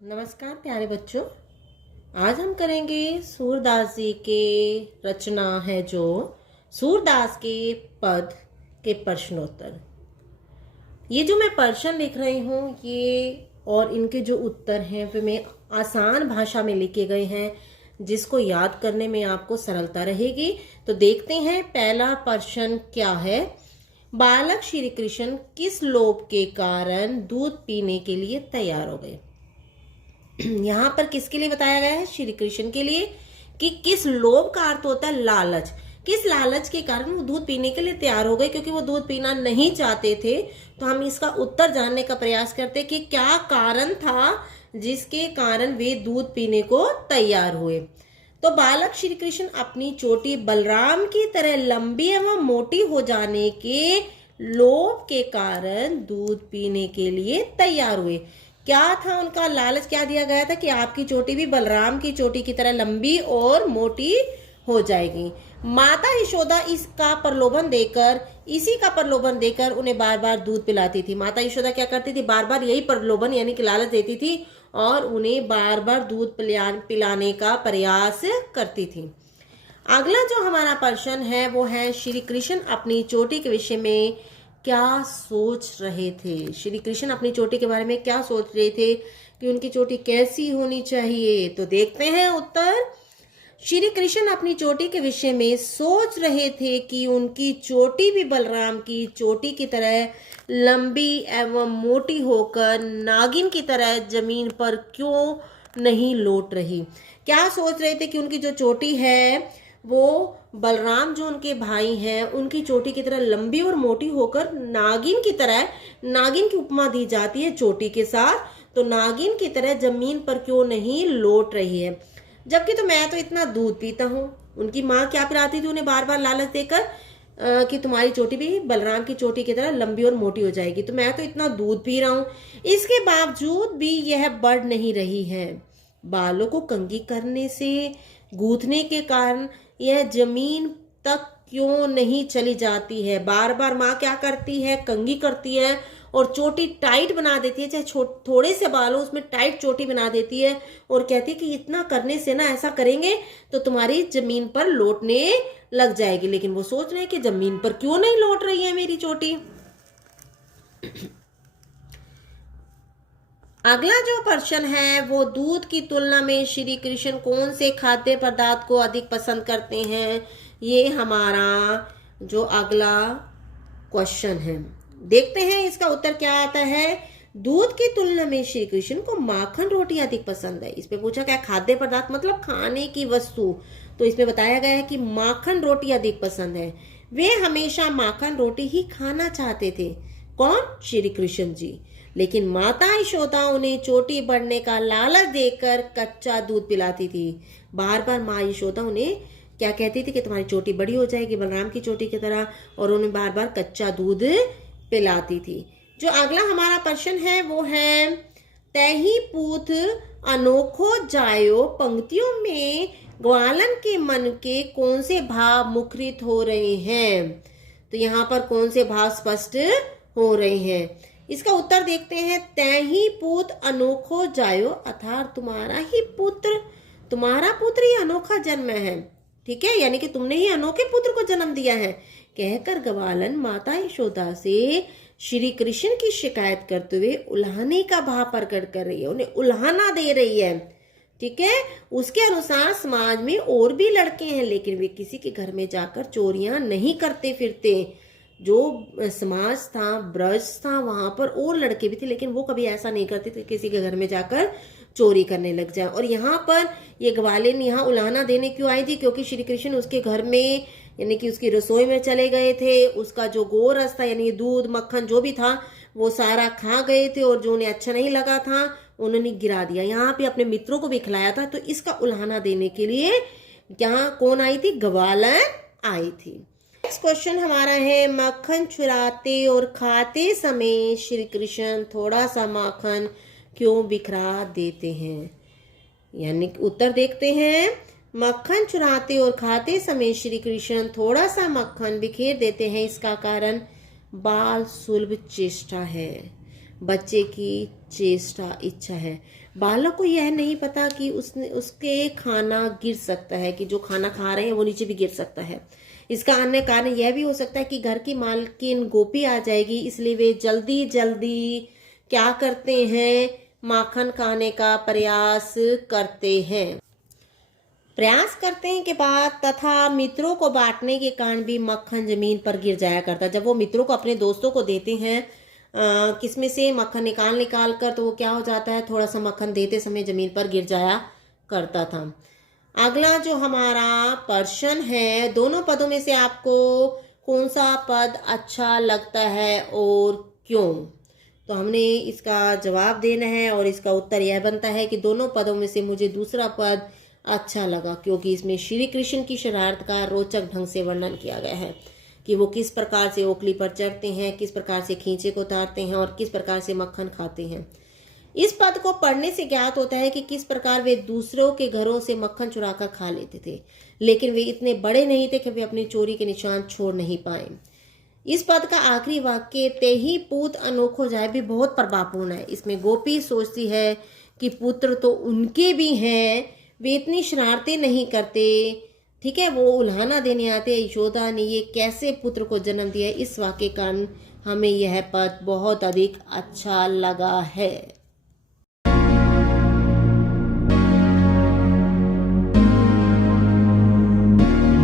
नमस्कार प्यारे बच्चों, आज हम करेंगे सूरदास जी के रचना है जो सूरदास के पद के प्रश्नोत्तर। ये जो मैं प्रश्न लिख रही हूँ ये और इनके जो उत्तर हैं वे मैं आसान भाषा में लिखे गए हैं, जिसको याद करने में आपको सरलता रहेगी। तो देखते हैं पहला प्रश्न क्या है। बालक श्री कृष्ण किस लोभ के कारण दूध पीने के लिए तैयार हो गए। यहाँ पर किसके लिए बताया गया है? श्री कृष्ण के लिए। कि किस लोभ का अर्थ होता है लालच। किस लालच के कारण वो दूध पीने के लिए तैयार हो गए, क्योंकि वो दूध पीना नहीं चाहते थे। तो हम इसका उत्तर जानने का प्रयास करते कि क्या कारण था जिसके कारण वे दूध पीने को तैयार हुए। तो बालक श्री कृष्ण अपनी चोटी बलराम की तरह लंबी एवं मोटी हो जाने के लोभ के कारण दूध पीने के लिए तैयार हुए। क्या था उनका लालच? क्या दिया गया था कि आपकी चोटी भी बलराम की चोटी की तरह लंबी और मोटी हो जाएगी। माता यशोदा इसी का प्रलोभन देकर उन्हें बार बार दूध पिलाती थी। माता यशोदा क्या करती थी? बार बार यही प्रलोभन यानी कि लालच देती थी और उन्हें बार बार दूध पिलाने का प्रयास करती थी। अगला जो हमारा प्रश्न है वो है श्री कृष्ण अपनी चोटी के विषय में क्या सोच रहे थे। श्री कृष्ण अपनी चोटी के बारे में क्या सोच रहे थे कि उनकी चोटी कैसी होनी चाहिए। तो देखते हैं उत्तर। श्री कृष्ण अपनी चोटी के विषय में सोच रहे थे कि उनकी चोटी भी बलराम की चोटी की तरह लंबी एवं मोटी होकर नागिन की तरह जमीन पर क्यों नहीं लौट रही। क्या सोच रहे थे कि उनकी जो चोटी है वो बलराम जो उनके भाई हैं उनकी चोटी की तरह लंबी और मोटी होकर नागिन की तरह, नागिन की उपमा दी जाती है चोटी के साथ, तो नागिन की तरह जमीन पर क्यों नहीं लौट रही है। जबकि तो मैं तो इतना दूध पीता हूँ। उनकी माँ क्या पिलाती थी उन्हें बार बार लालच देकर कि तुम्हारी चोटी भी बलराम की चोटी की तरह लंबी और मोटी हो जाएगी। तो मैं तो इतना दूध पी रहा हूँ, इसके बावजूद भी यह बढ़ नहीं रही है। बालों को कंघी करने से गूंथने के कारण यह जमीन तक क्यों नहीं चली जाती है। बार बार माँ क्या करती है? कंघी करती है और चोटी टाइट बना देती है, चाहे थोड़े से बालों उसमें टाइट चोटी बना देती है और कहती है कि इतना करने से ना, ऐसा करेंगे तो तुम्हारी जमीन पर लौटने लग जाएगी। लेकिन वो सोच रहे हैं कि जमीन पर क्यों नहीं लौट रही है मेरी चोटी। अगला जो प्रश्न है वो दूध की तुलना में श्री कृष्ण कौन से खाद्य पदार्थ को अधिक पसंद करते हैं। ये हमारा जो अगला क्वेश्चन है। देखते हैं इसका उत्तर क्या आता है। दूध की तुलना में श्री कृष्ण को माखन रोटी अधिक पसंद है। इसमें पूछा क्या? खाद्य पदार्थ मतलब खाने की वस्तु। तो इसमें बताया गया है कि माखन रोटी अधिक पसंद है। वे हमेशा माखन रोटी ही खाना चाहते थे। कौन? श्री कृष्ण जी। लेकिन माता यशोदा उन्हें चोटी बढ़ने का लालच देकर कच्चा दूध पिलाती थी। बार बार माँ यशोदा उन्हें क्या कहती थी कि तुम्हारी चोटी बड़ी हो जाएगी बलराम की चोटी की तरह, और उन्हें बार बार कच्चा दूध पिलाती थी। जो अगला हमारा प्रश्न है वो है तही पूत अनोखो जायो पंक्तियों में ग्वालन के मन के कौन से भाव मुखरित हो रहे हैं। तो यहाँ पर कौन से भाव स्पष्ट हो रहे हैं, इसका उत्तर देखते हैं। तही पूत अनोखो जायो अर्थात तुम्हारा पुत्र ही अनोखा जन्म है। ठीक है, यानी कि तुमने ही अनोखे पुत्र को जन्म दिया है, कहकर ग्वालन माता यशोदा से श्री कृष्ण की शिकायत करते हुए उल्हाने का भाव प्रकट कर रही है, उन्हें उल्हाना दे रही है। ठीक है, उसके अनुसार समाज में और भी लड़के हैं, लेकिन वे किसी के घर में जाकर चोरियां नहीं करते फिरते। जो समाज था, ब्रज था, वहां पर और लड़के भी थे, लेकिन वो कभी ऐसा नहीं करते थे किसी के घर में जाकर चोरी करने लग जाए। और यहाँ पर ये ग्वालिन यहाँ उलाहना देने क्यों आई थी? क्योंकि श्री कृष्ण उसके घर में यानी कि उसकी रसोई में चले गए थे। उसका जो गोरस था यानी दूध मक्खन जो भी था वो सारा खा गए थे, और जो उन्हें अच्छा नहीं लगा था उन्होंने गिरा दिया। यहाँ पे अपने मित्रों को भी खिलाया था। तो इसका उल्हाना देने के लिए यहाँ कौन आई थी? ग्वालन आई थी। नेक्स्ट क्वेश्चन हमारा है मक्खन चुराते और खाते समय श्री कृष्ण थोड़ा सा माखन क्यों बिखरा देते हैं। यानी उत्तर देखते हैं। मक्खन चुराते और खाते समय श्री कृष्ण थोड़ा सा मक्खन बिखेर देते हैं। इसका कारण बाल सुलभ चेष्टा है, बच्चे की चेष्टा इच्छा है। बालक को यह नहीं पता कि उसके खाना गिर सकता है, कि जो खाना खा रहे हैं वो नीचे भी गिर सकता है। इसका अन्य कारण यह भी हो सकता है कि घर की मालकिन गोपी आ जाएगी, इसलिए वे जल्दी जल्दी क्या करते हैं, माखन खाने का प्रयास करते हैं। के बाद तथा मित्रों को बांटने के कारण भी मक्खन जमीन पर गिर जाया करता। जब वो मित्रों को, अपने दोस्तों को देते हैं किसमें से मक्खन निकाल कर, तो वो क्या हो जाता है, थोड़ा सा मक्खन देते समय जमीन पर गिर जाया करता था। अगला जो हमारा प्रश्न है, दोनों पदों में से आपको कौन सा पद अच्छा लगता है और क्यों? तो हमने इसका जवाब देना है और इसका उत्तर यह बनता है कि दोनों पदों में से मुझे दूसरा पद अच्छा लगा, क्योंकि इसमें श्री कृष्ण की शरारत का रोचक ढंग से वर्णन किया गया है कि वो किस प्रकार से ओखली पर चढ़ते हैं, किस प्रकार से खींचे को उतारते हैं और किस प्रकार से मक्खन खाते हैं। इस पद को पढ़ने से ज्ञात होता है कि किस प्रकार वे दूसरों के घरों से मक्खन चुराकर खा लेते थे, लेकिन वे इतने बड़े नहीं थे कि वे अपनी चोरी के निशान छोड़ नहीं पाए। इस पद का आखिरी वाक्य ते ही पूत अनोखो जाए भी बहुत प्रभावपूर्ण है। इसमें गोपी सोचती है कि पुत्र तो उनके भी हैं, वे इतनी शरारतें नहीं करते, ठीक है, वो उल्हाना देने आते हैं। यशोदा ने ये कैसे पुत्र को जन्म दिया, इस वाक्य कारण हमें यह पद बहुत अधिक अच्छा लगा है।